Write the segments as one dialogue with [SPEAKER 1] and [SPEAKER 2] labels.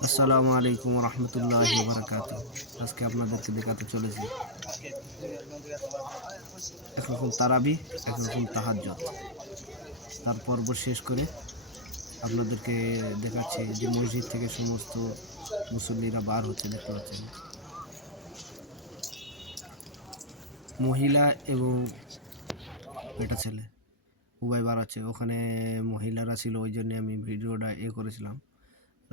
[SPEAKER 1] আসসালামু আলাইকুম রহমতুল্লাহ বারাকাত আজকে আপনাদেরকে দেখাতে চলেছি। একরকম তারাবি একরকম তাহাজ্জত তার পর্ব শেষ করে আপনাদেরকে দেখাচ্ছি যে মসজিদ থেকে সমস্ত মুসল্লিরা বার হচ্ছে, দেখতে পাচ্ছেন। মহিলা এবং এটা ছেলে, উভয় বার আছে। ওখানে মহিলারা ছিল, ওই জন্য আমি ভিডিওটা এ করেছিলাম।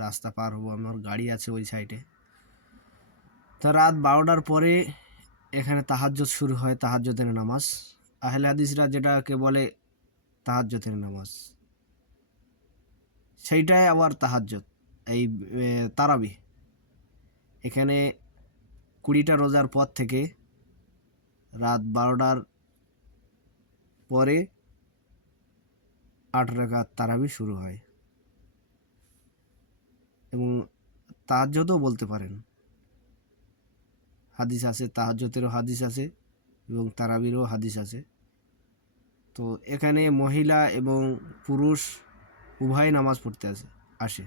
[SPEAKER 1] রাস্তা পার হব, আমার গাড়ি আছে ওই সাইডে তো রাত বারোটার পরে এখানে তাহাজ্জত শুরু হয় তাহাজ্জতের নামাজ। আহলে হাদিসরা যেটাকে বলে তাহাজ্জতের নামাজ। সেইটাই আবার তাহাজ্জত এই তারাবি। এখানে কুড়িটা রোজার পর থেকে রাত বারোটার পরে আট রাকাত তারাবি শুরু হয়। এবং তাহাজ্জতও বলতে পারেন। হাদিস আছে তাহাজ্জতেরও হাদিস আছে এবং তারাবিরও হাদিস আছে। তো এখানে মহিলা এবং পুরুষ উভয় নামাজ পড়তে আসে আসে।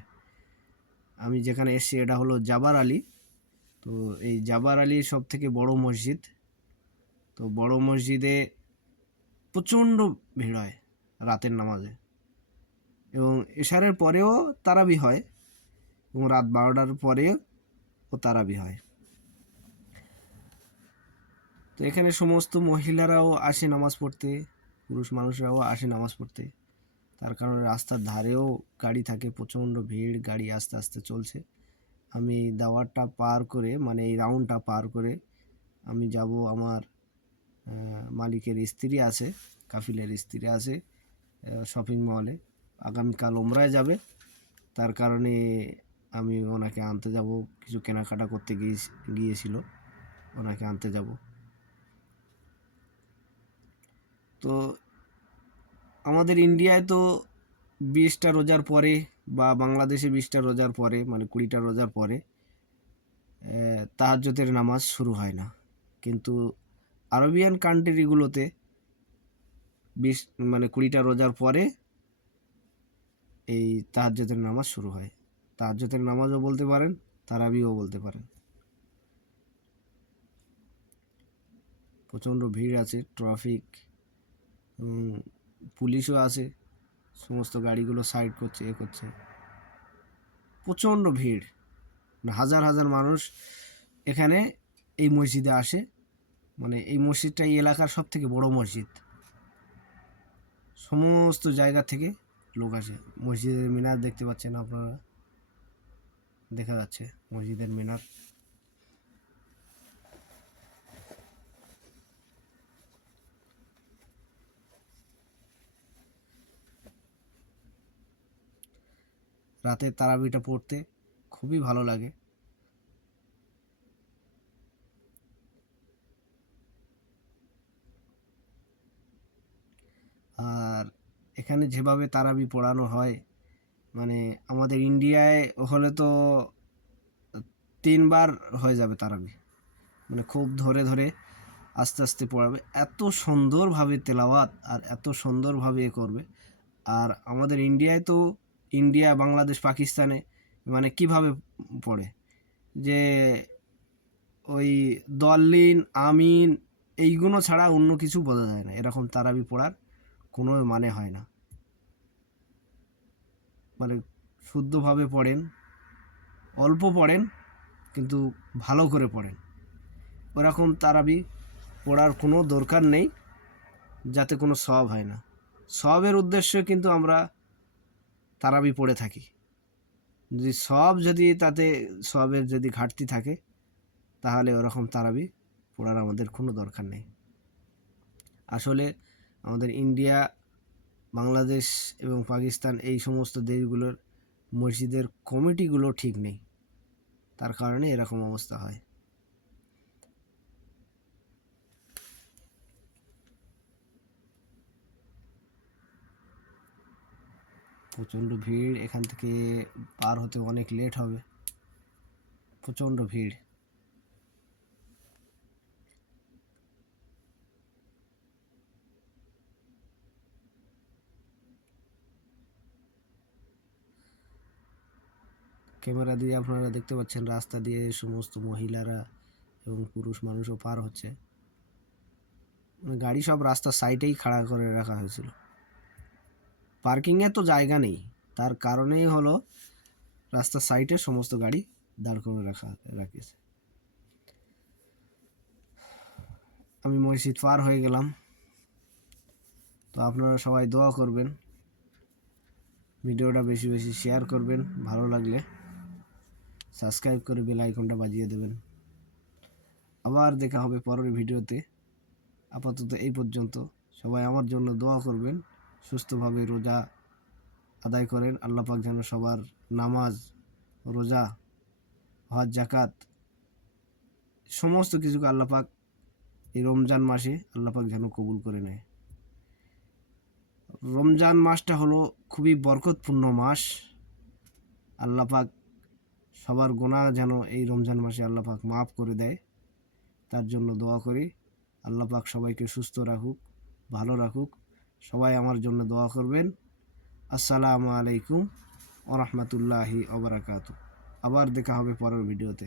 [SPEAKER 1] আমি যেখানে এসেছি এটা হলো জাবার আলী। তো এই জাবার আলী সব থেকে বড় মসজিদ। তো বড় মসজিদে প্রচণ্ড ভিড় হয় রাতের নামাজে এবং এশারের পরেও তারাবি হয়। এবং রাত বারোটার পরেও ও তারাবি হয়। তো এখানে সমস্ত মহিলারাও আসে নামাজ পড়তে, পুরুষ মানুষরাও আসে নামাজ পড়তে। তার কারণে রাস্তার ধারেও গাড়ি থাকে, প্রচণ্ড ভিড়, গাড়ি আস্তে আস্তে চলছে। আমি দাওয়ারটা পার করে মানে এই রাউন্ডটা পার করে আমি যাব, আমার মালিকের স্ত্রী আছে, কাফিলের স্ত্রী আছে শপিং মলে আগামীকাল ওমরায় যাবে। তার কারণে আমি ওনাকে আনতে যাব। কিছু কেনাকাটা করতে গিয়ে গিয়েছিল, ওনাকে আনতে যাব। তো আমাদের ইন্ডিয়ায় তো বিশটা রোজার পরে বা বাংলাদেশে বিশটা রোজার পরে মানে কুড়িটা রোজার পরে তাহাজ্জতের নামাজ শুরু হয় না। কিন্তু আরবিয়ান কান্ট্রিগুলোতে বিশ মানে কুড়িটা রোজার পরে এই তাহাজ্জতের নামাজ শুরু হয়। তাহাজ্জতের নামাজও বলতে পারেন, তারাবিও বলতে পারেন। প্রচণ্ড ভিড় আছে ট্রাফিক পুলিশও আছে, সমস্ত গাড়িগুলো সাইড করছে, এ করছে। প্রচণ্ড ভিড়। হাজার হাজার মানুষ এখানে এই মসজিদে আসে। মানে এই মসজিদটা এই এলাকার সব থেকে বড় মসজিদ। সমস্ত জায়গা থেকে লোক আসে। মসজিদের মিনার দেখতে পাচ্ছেন আপনারা। দেখা যাচ্ছে, মসজিদের মিনার। রাতের তারাবিটা পড়তে খুবই ভালো লাগে। আর এখানে যেভাবে তারাবি পড়ানো হয় মানে আমাদের ইন্ডিয়ায় হলে তো তিনবার হয়ে যাবে তারাবি মানে খুব ধরে ধরে আস্তে আস্তে পড়াবে। এত সুন্দরভাবে তেলাওয়াত আর এত সুন্দরভাবে এ করবে। আর আমাদের ইন্ডিয়ায় তো ইন্ডিয়া, বাংলাদেশ, পাকিস্তানে মানে কীভাবে পড়ে? যে ওই দলিন আমিন এইগুলো ছাড়া অন্য কিছু বোঝা যায় না। এরকম তারাবি পড়ার কোনো মানে হয় না। মানে শুদ্ধভাবে পড়েন, অল্প পড়েন, কিন্তু ভালো করে পড়েন। ওরকম তারাবি পড়ার কোনো দরকার নেই, যাতে কোনো সব হয় না। সবের উদ্দেশ্যে কিন্তু আমরা তারাবি পড়ে থাকি। যদি সব যদি তাতে সবের যদি ঘাটতি থাকে, তাহলে ওরকম তারাবি পড়ার আমাদের কোনো দরকার নেই। আসলে আমাদের ইন্ডিয়া বাংলাদেশ এবং পাকিস্তান এই সমস্ত দেশগুলোর মসজিদের কমিটিগুলো ঠিক নেই। তার কারণে এরকম অবস্থা হয়। প্রচণ্ড ভিড়, এখান থেকে পার হতে অনেক লেট হবে। প্রচণ্ড ভিড়। ক্যামেরা দিয়ে আপনারা দেখতে পাচ্ছেন রাস্তা দিয়ে সমস্ত মহিলারা এবং পুরুষ মানুষও পার হচ্ছে। গাড়ি সব রাস্তার সাইডেই খাড়া করে রাখা হয়েছিল। পার্কিংয়ে তো জায়গা নেই। তার কারণেই হলো রাস্তার সাইডে সমস্ত গাড়ি দাঁড় করে রাখা, রাখিয়েছে। আমি মসজিদ পার হয়ে গেলাম। তো আপনারা সবাই দোয়া করবেন। ভিডিওটা বেশি বেশি শেয়ার করবেন। ভালো লাগলে সাবস্ক্রাইব করে বেল আইকনটা বাজিয়ে দেবেন। আবার দেখা হবে পরের ভিডিওতে। আপাতত এই পর্যন্ত। সবাই আমার জন্য দোয়া করবেন। সুস্থভাবে রোজা আদায় করেন। আল্লাহ পাক যেন সবার নামাজ, রোজা, হজ জাকাত সমস্ত কিছুকে আল্লাহ পাক এই রমজান মাসে আল্লাহ পাক যেন কবুল করে নেয়। রমজান মাসটা হলো খুবই বরকতপূর্ণ মাস। আল্লাহ পাক সবার গোনা যেন এই রমজান মাসে আল্লাহ পাক মাফ করে দেয়। তার জন্য দোয়া করি। আল্লাহ পাক সবাইকে সুস্থ রাখুক, ভালো রাখুক। সবাই আমার জন্য দোয়া করবেন। আসসালামু আলাইকুম ওরহমতুল্লাহি ওবরাকাতু আবার দেখা হবে পরের ভিডিওতে।